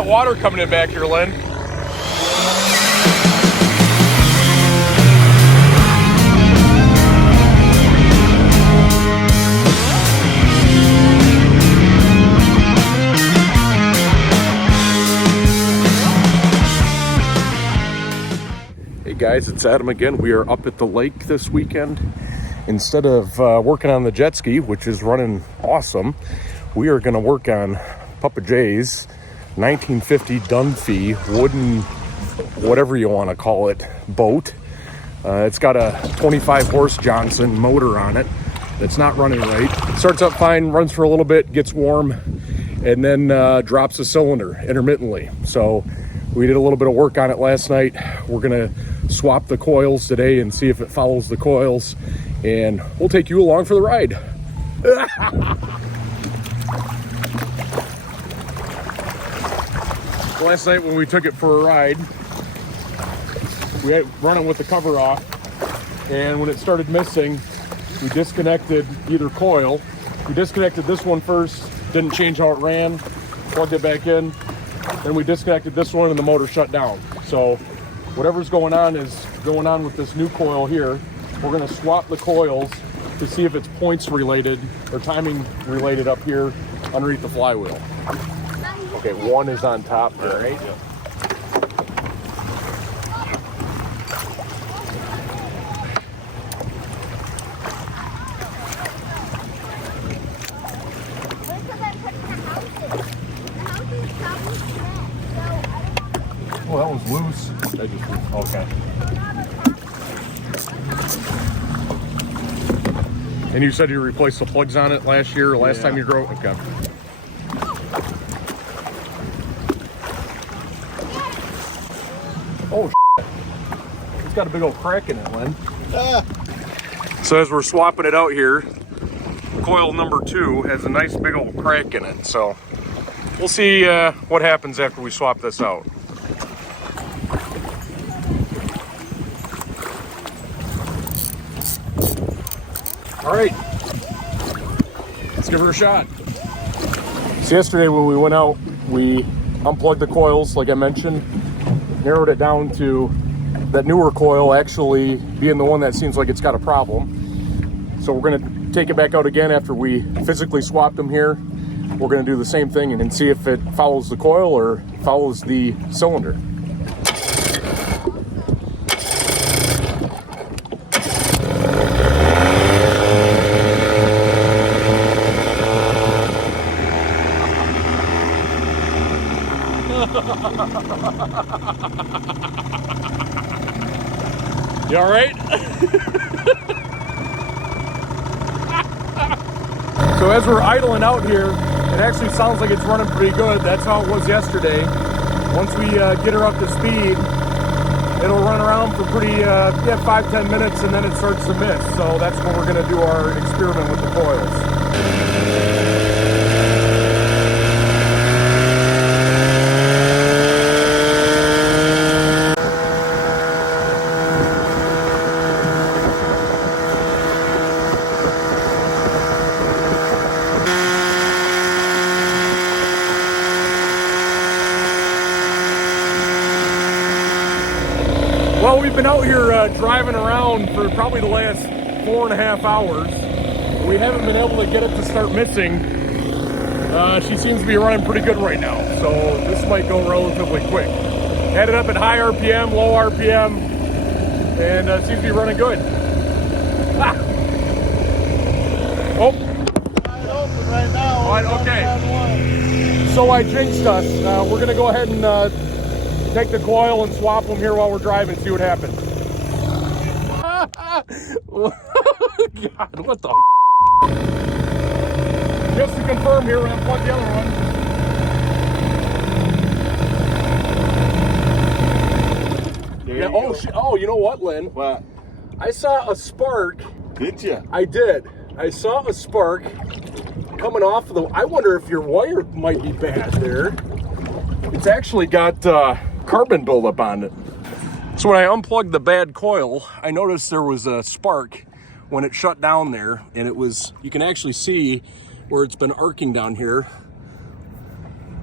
that water coming in back here, Lynn? Hey guys, it's Adam again. We are up at the lake this weekend. Instead of working on the jet ski, which is running awesome, we are going to work on Papa J's 1950 Dunphy wooden, whatever you want to call it, boat. It's got a 25 horse Johnson motor on it. It's not running right. It starts up fine, runs for a little bit, gets warm, and then drops a cylinder intermittently. So we did a little bit of work on it last night. We're going to swap the coils today and see if it follows the coils, and we'll take you along for the ride. Last night when we took it for a ride, we had run it with the cover off, and when it started missing, we disconnected either coil. We disconnected this one first, didn't change how it ran, plugged it back in, then we disconnected this one and the motor shut down. So whatever's going on is going on with this new coil here. We're going to swap the coils to see if it's points related or timing related up here underneath the flywheel. Okay, one is on top there, right? Yeah. Oh, that one's loose. Okay. And you said you replaced the plugs on it last year or last time you drove? Okay. Oh, shit. It's got a big old crack in it, Lynn. So as we're swapping it out here, coil number 2 has a nice big old crack in it. So we'll see what happens after we swap this out. All right, let's give her a shot. So yesterday when we went out, we unplugged the coils, like I mentioned, narrowed it down to that newer coil actually being the one that seems like it's got a problem. So we're gonna take it back out again after we physically swapped them here. We're gonna do the same thing and see if it follows the coil or follows the cylinder. You all right? So as we're idling out here, it actually sounds like it's running pretty good. That's how it was yesterday. Once we get her up to speed, it'll run around for pretty, 5-10 minutes, and then it starts to miss. So that's when we're gonna do our experiment with the coils. Well, we've been out here driving around for probably the last 4.5 hours. We haven't been able to get it to start missing. She seems to be running pretty good right now, so this might go relatively quick. Had it up at high RPM, low RPM, and seems to be running good. Ah. Oh. Wide open right now. Wide, okay. So I jinxed us. We're gonna go ahead and take the coil and swap them here while we're driving, see what happens. God, what the Just to confirm here, we're gonna plug the other one. Yeah, oh, you know what, Lynn? What? I saw a spark. Did you? I did. I saw a spark coming off of the, I wonder if your wire might be bad there. It's actually got carbon buildup on it. So when I unplugged the bad coil, I noticed there was a spark when it shut down there, and it was, you can actually see where it's been arcing down here.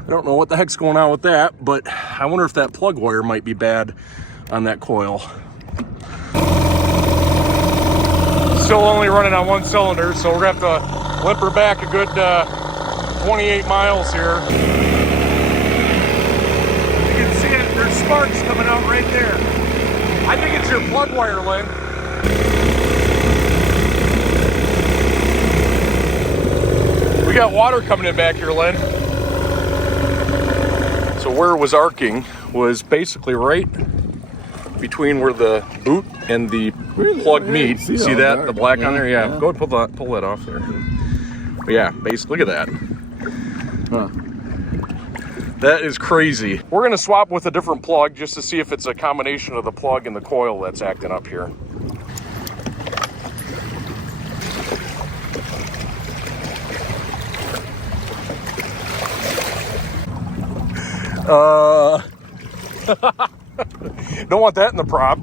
I don't know what the heck's going on with that, but I wonder if that plug wire might be bad on that coil. Still only running on one cylinder, so we're gonna have to limp her back a good 28 miles here. You can see it, there's sparks coming out right there. I think it's your plug wire, Lynn. We got water coming in back here, Lynn. So where it was arcing was basically right between where the boot and the plug meet. See that? The black on there? Yeah. Go ahead, pull that off there. But yeah, basically, look at that. Huh. That is crazy. We're gonna swap with a different plug just to see if it's a combination of the plug and the coil that's acting up here. Don't want that in the prop.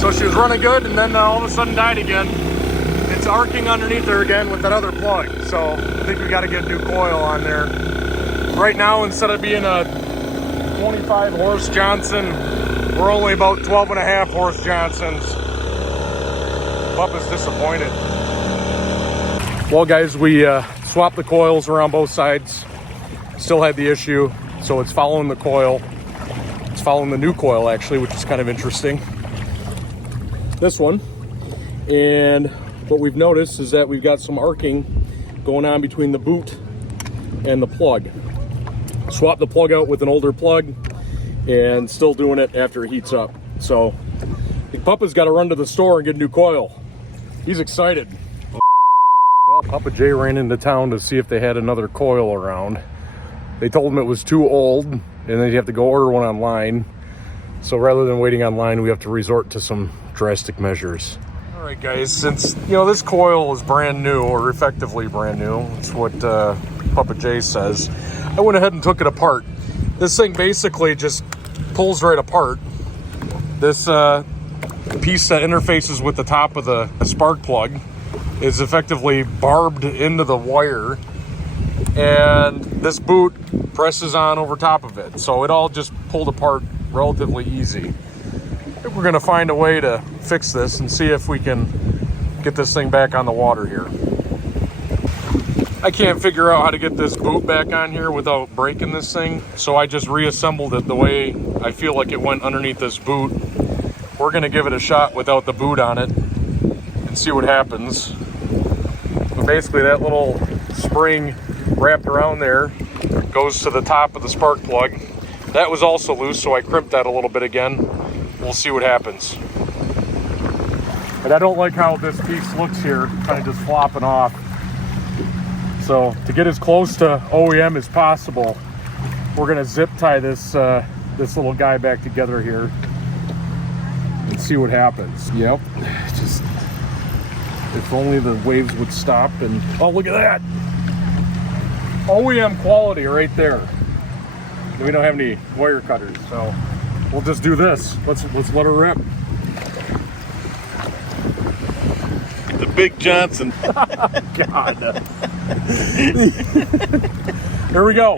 So she was running good and then all of a sudden died again. It's arcing underneath her again with that other plug. So I think we got to get a new coil on there. Right now, instead of being a 25 horse Johnson, we're only about 12 and a half horse Johnsons. Pup is disappointed. Well, guys, we swapped the coils around both sides. Still had the issue, so it's following the coil. It's following the new coil, actually, which is kind of interesting. This one. And what we've noticed is that we've got some arcing going on between the boot and the plug. Swap the plug out with an older plug and still doing it after it heats up. So the Papa's got to run to the store and get a new coil. He's excited. Well, Papa J ran into town to see if they had another coil around. They told him it was too old and then you have to go order one online. So rather than waiting online, we have to resort to some drastic measures. All right, guys, since, you know, this coil is brand new, or effectively brand new, it's what Papa J says, I went ahead and took it apart. This thing basically just pulls right apart. This piece that interfaces with the top of the spark plug is effectively barbed into the wire, and this boot presses on over top of it. So it all just pulled apart relatively easy. I think we're gonna find a way to fix this and see if we can get this thing back on the water here. I can't figure out how to get this boot back on here without breaking this thing, so I just reassembled it the way I feel like it went underneath this boot. We're gonna give it a shot without the boot on it and see what happens. But basically that little spring wrapped around there goes to the top of the spark plug. That was also loose, so I crimped that a little bit again. We'll see what happens. And I don't like how this piece looks here, kind of just flopping off. So to get as close to OEM as possible, we're gonna zip tie this this little guy back together here and see what happens. Yep, just if only the waves would stop. And oh, look at that, OEM quality right there. We don't have any wire cutters, so we'll just do this. Let's let her rip. The Big Johnson. God. Here we go.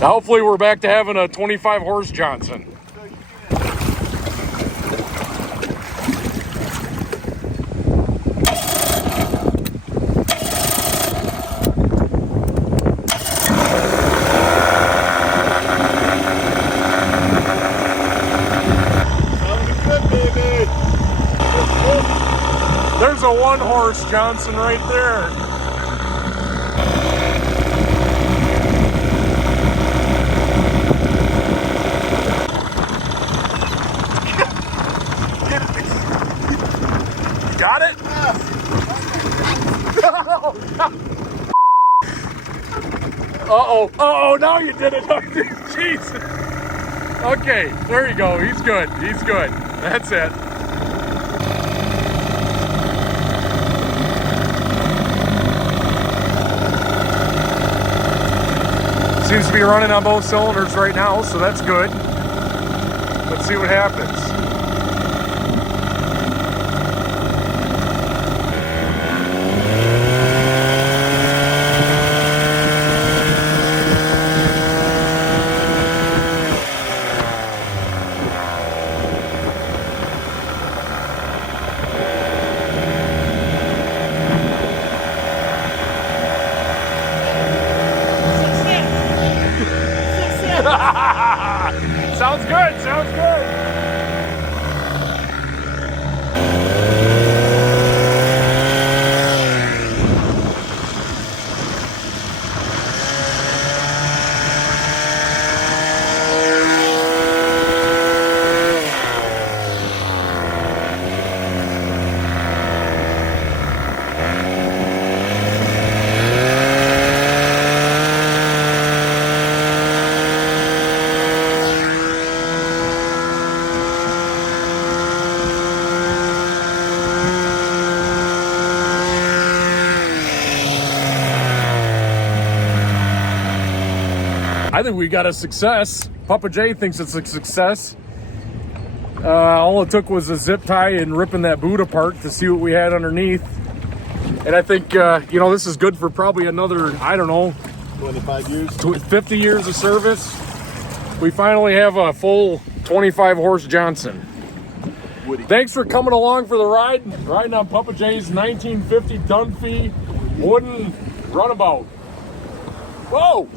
Now hopefully we're back to having a 25 horse Johnson. There's a 1 horse Johnson right there. Got it? Uh-oh. Uh-oh, now you did it. Jeez. Okay, there you go. He's good. He's good. That's it. Seems to be running on both cylinders right now, so that's good. Let's see what happens. good, sounds good. I think we got a success. Papa J thinks it's a success. All it took was a zip tie and ripping that boot apart to see what we had underneath. And I think, this is good for probably another, 25 years. 50 years of service. We finally have a full 25 horse Johnson. Woody. Thanks for coming along for the ride. Riding on Papa J's 1950 Dunphy wooden runabout. Whoa!